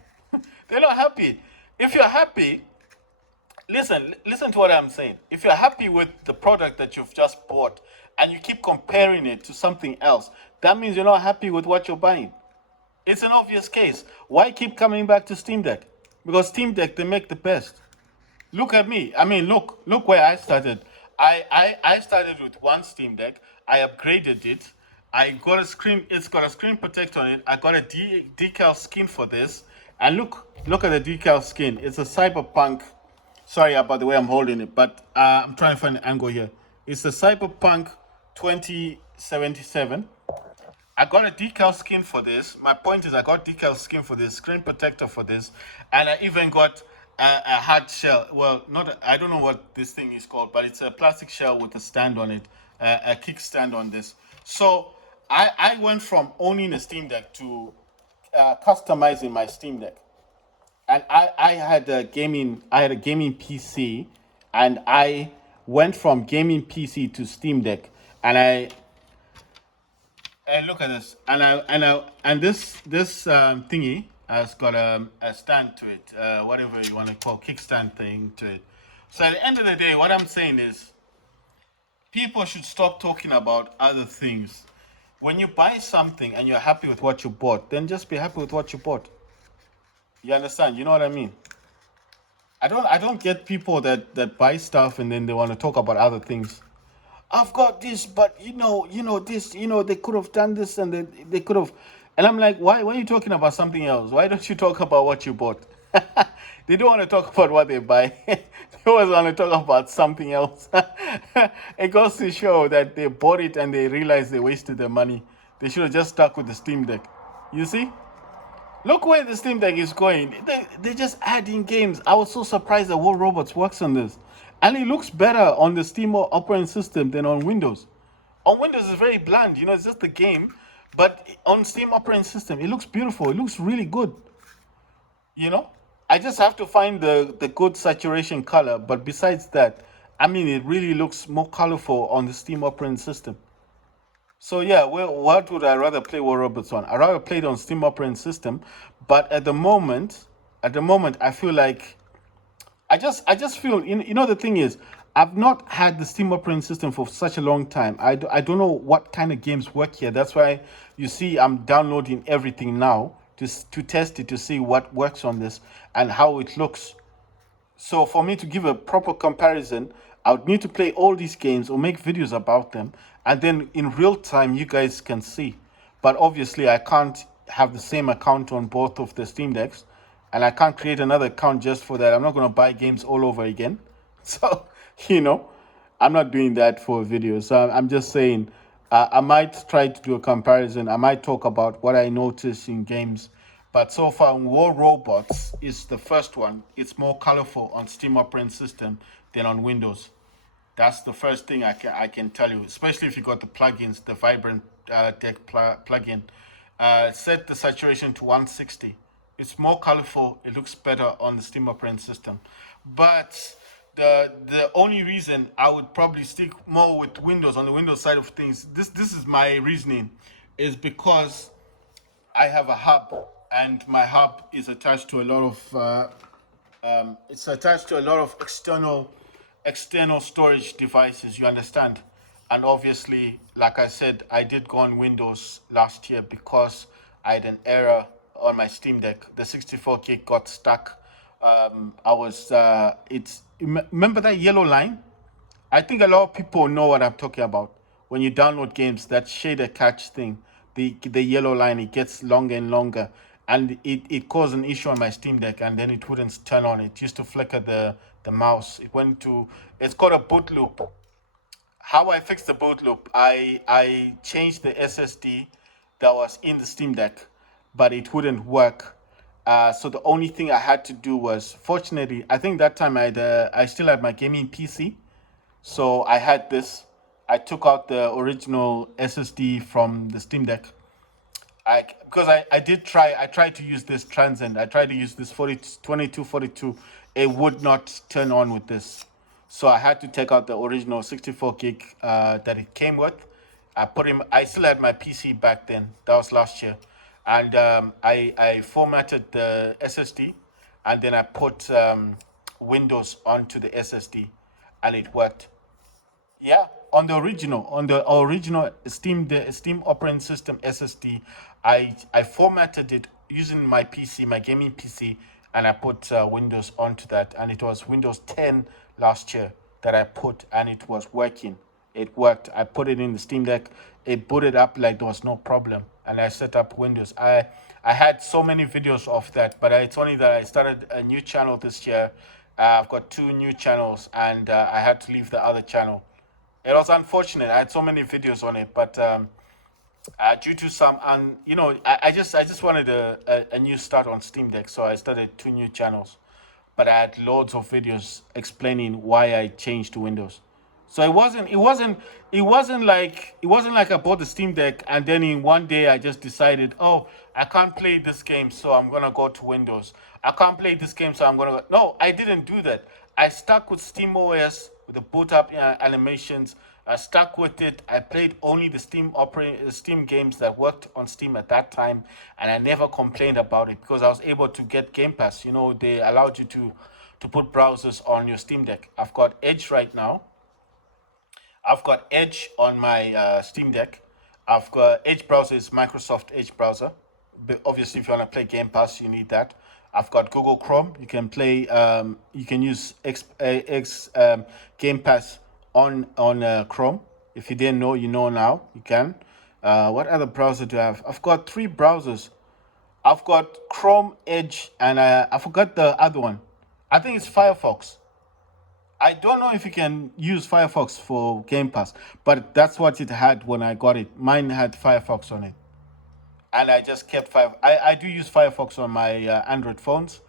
They're not happy. If you're happy, listen to what I'm saying. If you're happy with the product that you've just bought and you keep comparing it to something else, that means you're not happy with what you're buying. It's an obvious case. Why keep coming back to Steam Deck? Because Steam Deck, they make the best. Look at me. I mean, look where I started. I started with one Steam Deck. I upgraded it. I got a screen. It's got a screen protector on it. I got a decal skin for this. And look at the decal skin. It's a Cyberpunk. Sorry about the way I'm holding it, but I'm trying to find an angle here. It's the Cyberpunk 2077. I got a decal skin for this. My point is, I got decal skin for this, screen protector for this, and I even got a hard shell. Well, not I don't know what this thing is called, but it's a plastic shell with a stand on it, a kickstand on this. So I went from owning a Steam Deck to customizing my Steam Deck, and I had a gaming PC, and I went from gaming PC to Steam Deck, and look at this, and this thingy has got a stand to it, whatever you want to call kickstand thing to it. So at the end of the day, what I'm saying is, people should stop talking about other things. When you buy something and you're happy with what you bought, then just be happy with what you bought. You understand? You know what I mean? I don't get people that buy stuff and then they want to talk about other things. I've got this, but this, they could have done this and they could have. And I'm like, why are you talking about something else? Why don't you talk about what you bought? They don't want to talk about what they buy. They always want to talk about something else. It goes to show that they bought it and they realized they wasted their money. They should have just stuck with the Steam Deck. You see? Look where the Steam Deck is going. They're just adding games. I was so surprised that War Robots works on this. And it looks better on the Steam operating system than on Windows. On Windows, it's very bland. It's just the game. But on Steam operating system, it looks beautiful. It looks really good. I just have to find the good saturation color. But besides that, I mean, it really looks more colorful on the Steam operating system. So yeah, well, what would I rather play War Robots on? I'd rather play it on Steam operating system, but at the moment, I feel like I just feel the thing is, I've not had the Steam operating system for such a long time. I don't know what kind of games work here. That's why you see I'm downloading everything now to test it to see what works on this and how it looks. So for me to give a proper comparison, I would need to play all these games or make videos about them, and then in real time you guys can see. But obviously, I can't have the same account on both of the Steam Decks, and I can't create another account just for that. I'm not going to buy games all over again. So, you know, I'm not doing that for a video. So I'm just saying, I might try to do a comparison. I might talk about what I notice in games. But so far, War Robots is the first one. It's more colorful on Steam operating system than on Windows. That's the first thing I can tell you, especially if you got the plugins, the Vibrant Deck plugin. Set the saturation to 160. It's more colorful. It looks better on the Steam operating system. But the only reason I would probably stick more with Windows on the Windows side of things, this is my reasoning, is because I have a hub, and my hub is attached to a lot of external storage devices. You understand? And obviously, like I said, I did go on Windows last year because I had an error on my Steam Deck. The 64 gig got stuck. I was remember that yellow line? I think a lot of people know what I'm talking about. When you download games, that shader catch thing, the yellow line, it gets longer and longer. and it caused an issue on my Steam Deck, and then it wouldn't turn on. It used to flicker the mouse. It went to, it's called a boot loop. How I fixed the boot loop, I changed the SSD that was in the Steam Deck, but it wouldn't work. So the only thing I had to do was, fortunately, I think that time I still had my gaming PC, so I had this. I took out the original SSD from the Steam Deck. Because I did try, I tried to use this transient. I tried to use this 2242. It would not turn on with this. So I had to take out the original 64 gig that it came with. I still had my PC back then. That was last year. And I formatted the SSD, and then I put Windows onto the SSD, and it worked. Yeah, on the original Steam operating system SSD, I formatted it using my PC, my gaming PC, and I put Windows onto that, and it was Windows 10 last year that I put, and it was working. It worked. I put it in the Steam Deck. It booted up like there was no problem, and I set up Windows. I had so many videos of that, but it's only that I started a new channel this year. I've got two new channels, and I had to leave the other channel. It was unfortunate. I had so many videos on it, but due to some, and I just wanted a new start on Steam Deck, so I started two new channels. But I had loads of videos explaining why I changed to Windows. So it wasn't like I bought the Steam Deck and then in one day I just decided, oh, I can't play this game, so I'm gonna go to Windows. I can't play this game, so I'm gonna go. No, I didn't do that. I stuck with SteamOS with the boot up animations. I stuck with it. I played only the Steam games that worked on Steam at that time, and I never complained about it because I was able to get Game Pass. They allowed you to put browsers on your Steam Deck. I've got Edge right now. I've got Edge on my Steam Deck. I've got Edge browser is Microsoft Edge browser. But obviously, if you want to play Game Pass, you need that. I've got Google Chrome. You can play. You can use Game Pass on Chrome. If you didn't know, you know now. You can. What other browser do I have? I've got three browsers. I've got Chrome, Edge, and I forgot the other one. I think it's Firefox. I don't know if you can use Firefox for Game Pass, but that's what it had when I got it. Mine had Firefox on it, and I just kept Fire. I do use Firefox on my Android phones.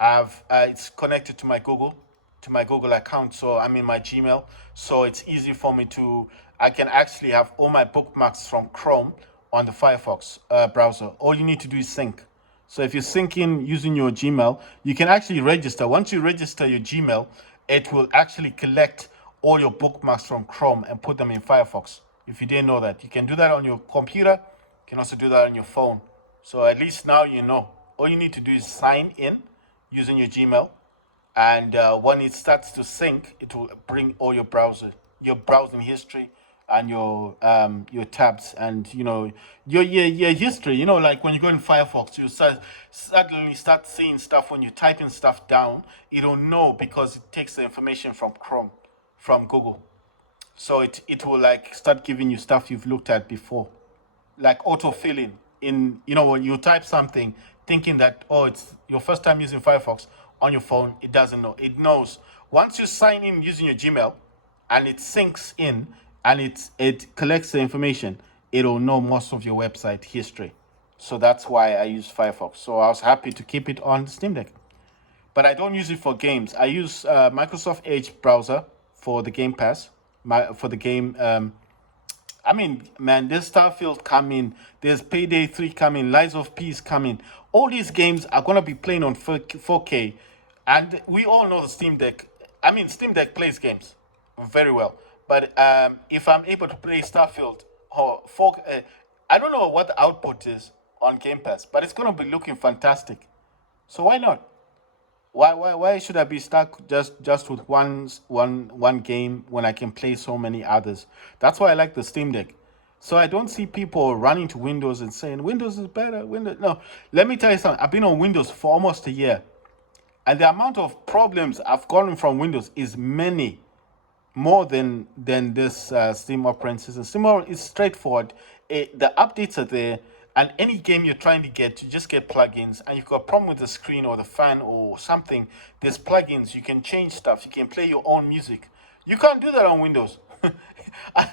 It's connected to my Google account, so I'm in my Gmail, so it's easy for me to. I can actually have all my bookmarks from Chrome on the Firefox browser. All you need to do is sync. So if you sync in using your Gmail, you can actually register. Once you register your Gmail, it will actually collect all your bookmarks from Chrome and put them in Firefox. If you didn't know that, you can do that on your computer. You can also do that on your phone. So at least now you know. All you need to do is sign in using your Gmail, and when it starts to sync, it will bring all your browsing history, and your tabs, and your history. Like when you go in Firefox, you suddenly start seeing stuff when you're typing stuff down. You don't know because it takes the information from Chrome, from Google. So it will like start giving you stuff you've looked at before, like auto-filling in, when you type something thinking that, oh, it's your first time using Firefox on your phone. It doesn't know. It knows. Once you sign in using your Gmail and it syncs in, and it collects the information, it'll know most of your website history. So that's why I use Firefox. So I was happy to keep it on Steam Deck, but I don't use it for games. I use Microsoft Edge browser for the Game Pass, for the game. I mean, man, there's Starfield coming. There's Payday 3 coming. Lies of Peace coming. All these games are going to be playing on 4K. And we all know the Steam Deck. I mean, Steam Deck plays games very well. But if I'm able to play Starfield or 4, I don't know what the output is on Game Pass, but it's going to be looking fantastic. So why not? Why should I be stuck just with one game when I can play so many others? That's why I like the Steam Deck. So I don't see people running to Windows and saying Windows is better. Windows, no. Let me tell you something. I've been on Windows for almost a year, and the amount of problems I've gotten from Windows is many more than this Steam operating system. Steam is straightforward. The updates are there. And any game you're trying to get, you just get plugins. And you've got a problem with the screen or the fan or something, there's plugins. You can change stuff. You can play your own music. You can't do that on Windows. I,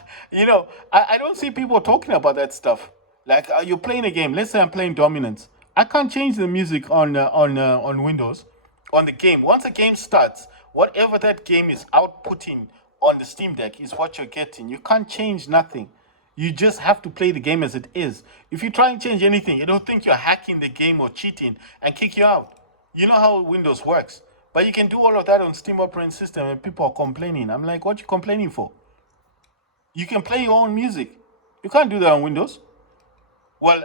I don't see people talking about that stuff. Like you're playing a game. Let's say I'm playing Dominance. I can't change the music on Windows on the game. Once a game starts, whatever that game is outputting on the Steam Deck is what you're getting. You can't change nothing. You just have to play the game as it is. If you try and change anything, you don't think you're hacking the game or cheating and kick you out. You know how Windows works. But you can do all of that on Steam operating system and people are complaining. I'm like, what you complaining for? You can play your own music. You can't do that on Windows. Well,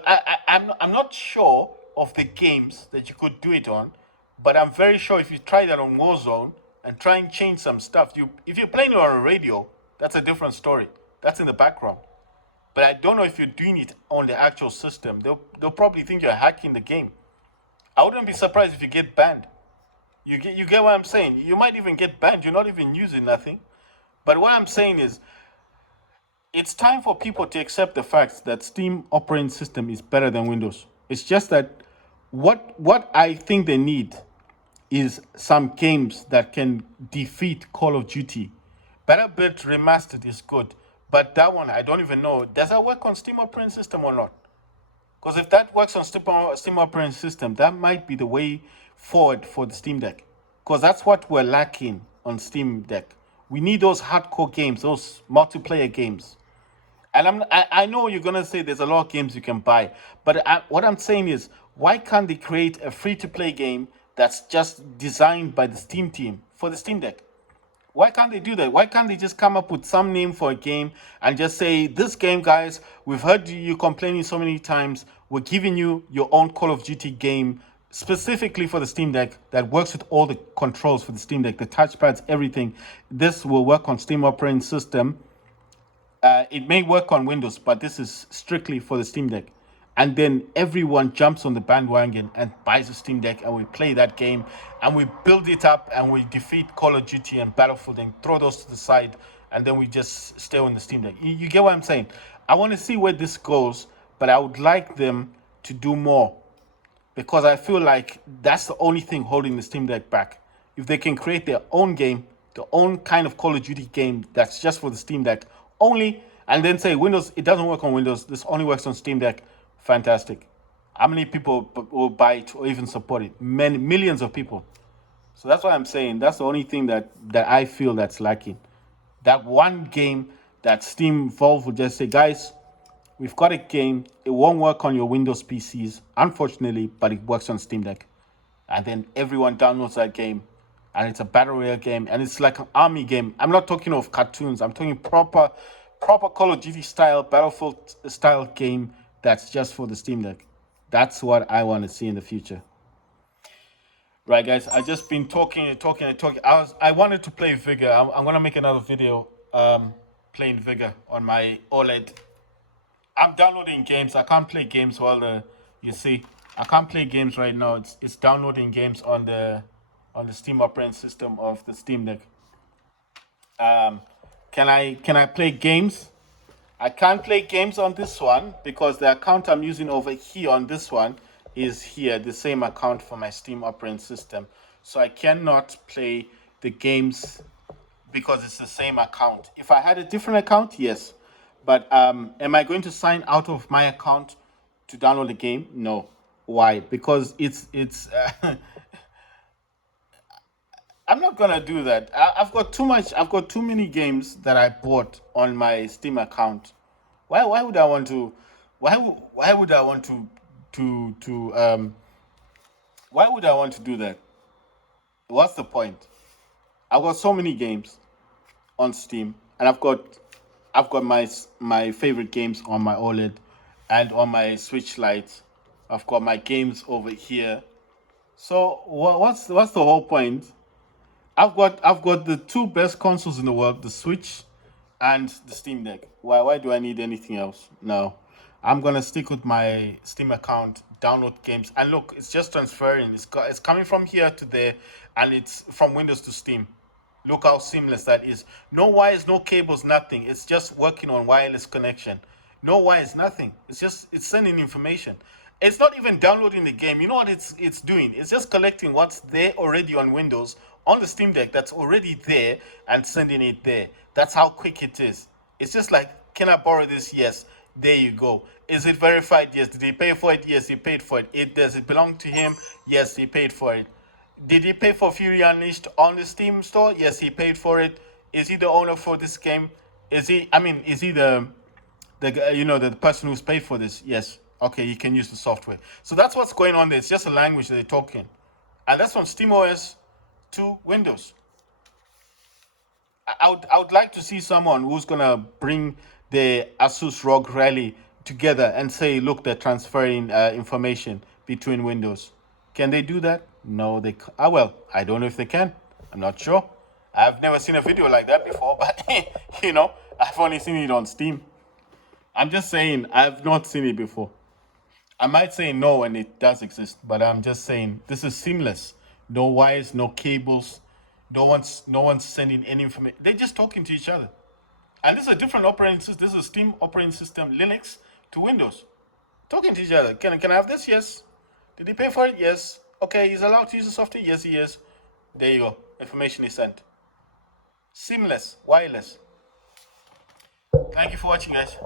I'm not sure of the games that you could do it on, but I'm very sure if you try that on Warzone and try and change some stuff, if you're playing it on a radio, that's a different story. That's in the background. But I don't know if you're doing it on the actual system. They'll probably think you're hacking the game. I wouldn't be surprised if you get banned. You get what I'm saying? You might even get banned. You're not even using nothing. But what I'm saying is it's time for people to accept the fact that Steam operating system is better than Windows. It's just that what I think they need is some games that can defeat Call of Duty. Better Built Remastered is good, but that one I don't even know. Does that work on Steam operating system or not? Because if that works on Steam operating system, that might be the way forward for the Steam Deck. Because that's what we're lacking on Steam Deck. We need those hardcore games, those multiplayer games. And I know you're gonna say there's a lot of games you can buy, but what I'm saying is, why can't they create a free-to-play game that's just designed by the Steam team for the Steam Deck? Why can't they do that? Why can't they just come up with some name for a game and just say, this game, guys, we've heard you complaining so many times. We're giving you your own Call of Duty game specifically for the Steam Deck that works with all the controls for the Steam Deck, the touchpads, everything. This will work on Steam operating system. It may work on Windows, but this is strictly for the Steam Deck. And then everyone jumps on the bandwagon and buys a Steam Deck, and we play that game, and we build it up, and we defeat Call of Duty and Battlefield, and throw those to the side, and then we just stay on the Steam Deck. You get what I'm saying? I want to see where this goes, but I would like them to do more because I feel like that's the only thing holding the Steam Deck back. If they can create their own game, their own kind of Call of Duty game that's just for the Steam Deck only, and then say Windows, it doesn't work on Windows, this only works on Steam Deck, fantastic. How many people will buy it or even support it? Many millions of people. So that's what I'm saying. That's the only thing that I feel that's lacking. That one game that Steam Valve would just say, guys, we've got a game. It won't work on your Windows PCs, unfortunately, but it works on Steam Deck. And then everyone downloads that game, and it's a battle royale game, and it's like an army game. I'm not talking of cartoons. I'm talking proper Call of Duty style, Battlefield style game that's just for the Steam Deck. That's what I want to see in the future. Right, guys. I just been talking. I wanted to play Vigor. I'm gonna make another video playing Vigor on my OLED. I'm downloading games. I can't play games while you see. I can't play games right now. It's downloading games on the Steam operating system of the Steam Deck. Can I play games? I can't play games on this one because the account I'm using over here on this one is here, the same account for my Steam operating system. So I cannot play the games because it's the same account. If I had a different account, yes. But am I going to sign out of my account to download the game? No. Why? Because it's I'm not gonna do that. I've got too much. I've got too many games that I bought on my Steam account. Why would I want to? Why would I want to Why would I want to do that? What's the point? I've got so many games on Steam, and I've got my favorite games on my OLED and on my Switch Lite. I've got my games over here. So what's the whole point? I've got the two best consoles in the world, the Switch and the Steam Deck. Why do I need anything else? No. I'm gonna stick with my Steam account, download games, and look, it's just transferring. It's coming from here to there, and it's from Windows to Steam. Look how seamless that is. No wires, no cables, nothing. It's just working on wireless connection. No wires, nothing. It's sending information. It's not even downloading the game. You know what it's doing? It's just collecting what's there already on Windows on the Steam Deck that's already there and sending it there. That's how quick it is. It's just like, can I borrow this? Yes. There you go. Is it verified? Yes. Did he pay for it? Yes, he paid for it. Does it belong to him? Yes, he paid for it. Did he pay for Fury Unleashed on the Steam store? Yes, he paid for it. Is he the owner for this game? Is he? I mean, is he the the person who's paid for this? Yes. Okay, he can use the software. So that's what's going on there. It's just a language that they're talking, and that's from SteamOS to Windows. I would like to see someone who's gonna bring the Asus ROG Rally together and say, look, they're transferring information between Windows. Can they do that? No, they. Well, I don't know if they can. I'm not sure. I've never seen a video like that before, but I've only seen it on Steam. I'm just saying I've not seen it before. I might say no and it does exist, but I'm just saying this is seamless. No wires, no cables. No one's sending any information. They're just talking to each other. And this is a different operating system. This is a Steam operating system, Linux to Windows. Talking to each other. Can I have this? Yes. Did he pay for it? Yes. Okay, he's allowed to use the software? Yes, he is. There you go. Information is sent. Seamless, wireless. Thank you for watching, guys.